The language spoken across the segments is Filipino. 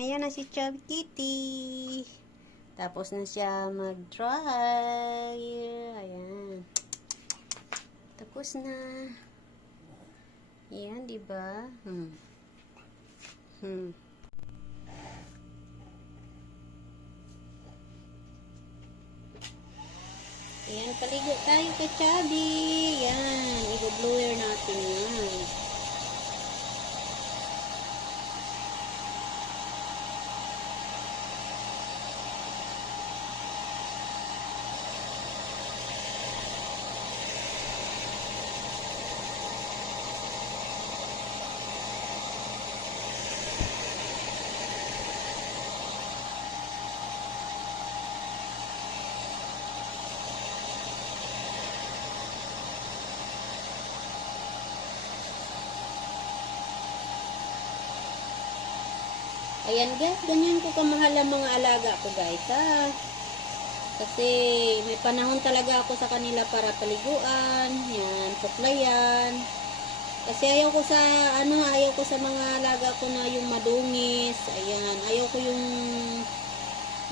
Ayan na si Chubby Kitty. Tapos na siya mag-dry. Ayan. Tapos na. Ayan, di ba? Hmm. Hmm. Ayan, paligo tayo kay Chubby. Ayan, i-blower natin yan. Ayan guys, ganyan ko kamahal ang mga alaga ko guys ha. Kasi may panahon talaga ako sa kanila para paliguan, yan, suklayan. Kasi ayaw ko sa, ano, ayaw ko sa mga alaga ko na yung madungis, ayan, ayaw ko yung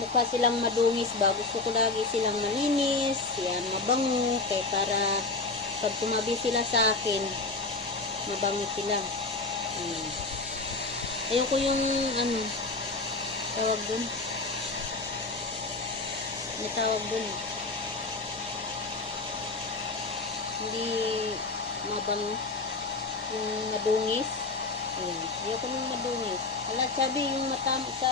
mukha silang madungis ba, gusto ko lagi silang malinis, yan, mabango, kaya para pag tumabi sila sa akin, mabango sila. Hmm. Ayaw ko yung, ano, tawag dun. May tawag dun. Hindi mabango. Yung madungis. Ayan. Ayaw ko ng madungis. Ala, sabi, yung mata sa,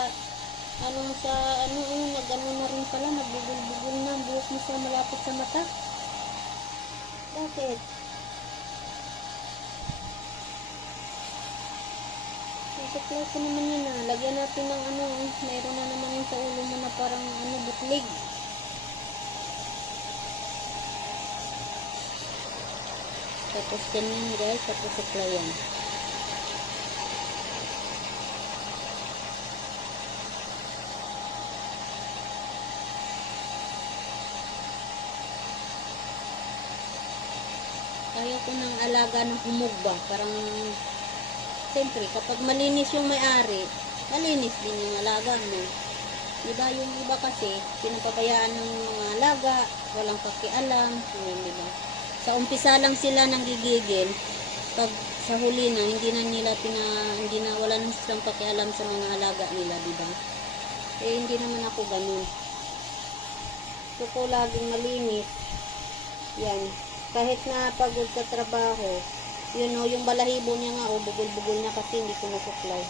ano, sa, ano, ano, nag-ano na rin pala, nagbubul-bugul na, ang buhok mo sa malapit sa mata. Bakit? Supply ko naman yun ah. Lagyan natin ng ano, mayroon na naman yung sa ulo mo na parang ano, butlig. Tapos ganyan guys, tapos supply yan. Kaya ko ng alaga ng humog ba? Parang Siyempre, kapag malinis yung may-ari, malinis din yung alaga mo. Diba, yung iba kasi, pinapabayaan ng mga alaga, walang pakialam, yun, diba? Sa umpisa lang sila nang gigigil, pag sa huli na, hindi na nila pina, hindi na, wala na silang pakialam sa mga alaga nila, diba? Eh, hindi naman ako ganun. Gusto ko laging malinis. Yan. Kahit na pagod sa trabaho, yun o, yung balahibo niya nga o, bugol-bugol niya kasi hindi ko nasuklay.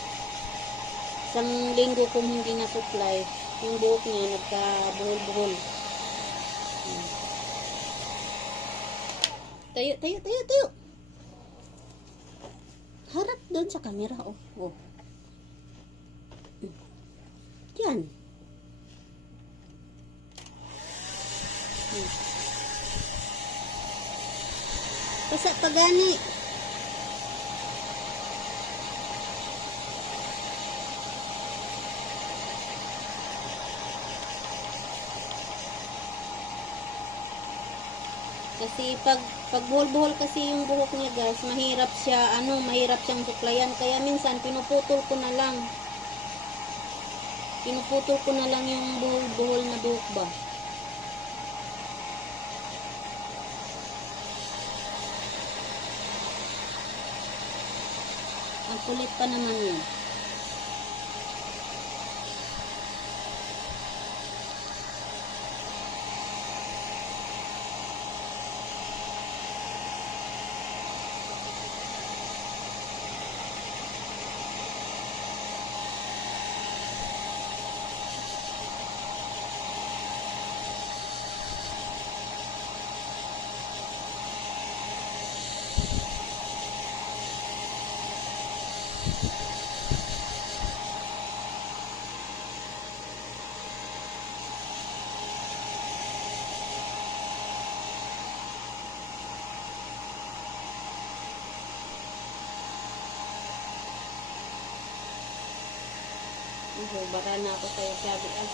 Isang linggo kong hindi nasuklay, yung buhok niya nagka-buhol-buhol. Hmm. Tayo, tayo, tayo, tayo. Harap doon sa camera, oh. oh. Hmm. Yan. Hmm. Pasa pagani. Kasi pag pag buhol-buhol kasi yung buhok niya guys, mahirap siya, ano, mahirap siyang suklayan. Kaya minsan pinuputol ko na lang. Pinuputol ko na lang yung buhol-buhol na buhok ba. Ang kulit pa naman yun. Bubara na ako sa'yo, sabi ay.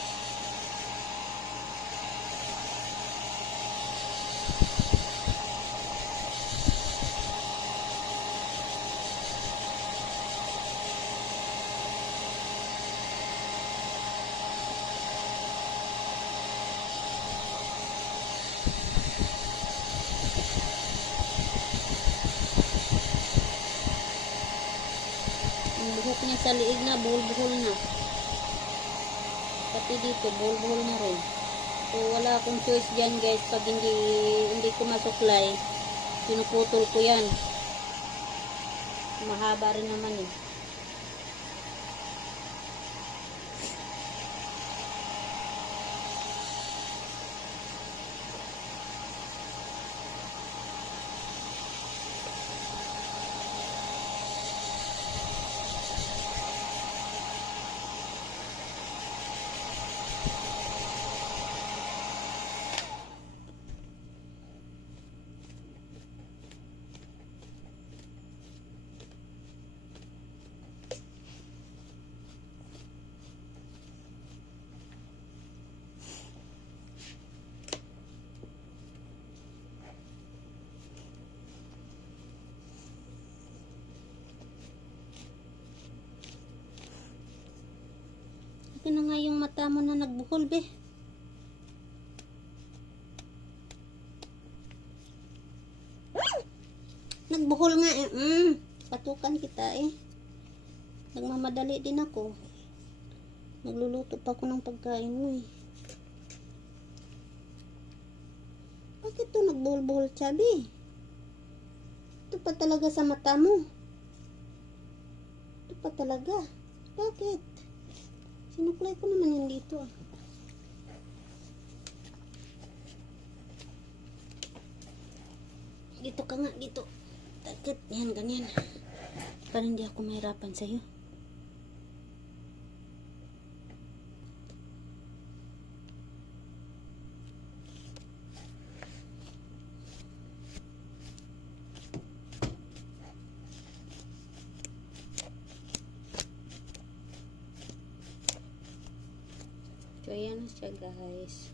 buhok niya sa liig na, buhol-buhol na. Pati dito, buhol-buhol na rin. So, wala akong choice dyan guys. Pag hindi, hindi ko masuklay, pinuputol ko yan. Mahaba rin naman eh. Ito na nga yung mata mo na nagbuhol, be. Nagbuhol nga eh. Mm, patukan kita eh. Nagmamadali din ako. Nagluluto pa ako ng pagkain mo eh. Bakit to nagbuhol-buhol, Chabi? Ito pa talaga sa mata mo. Ito pa talaga. Bakit? Sinuklay ko naman yan dito ah. Dito ka nga, dito. Takit, yan, ganyan. Para hindi ako mahirapan sa'yo. So, ayan na siya guys.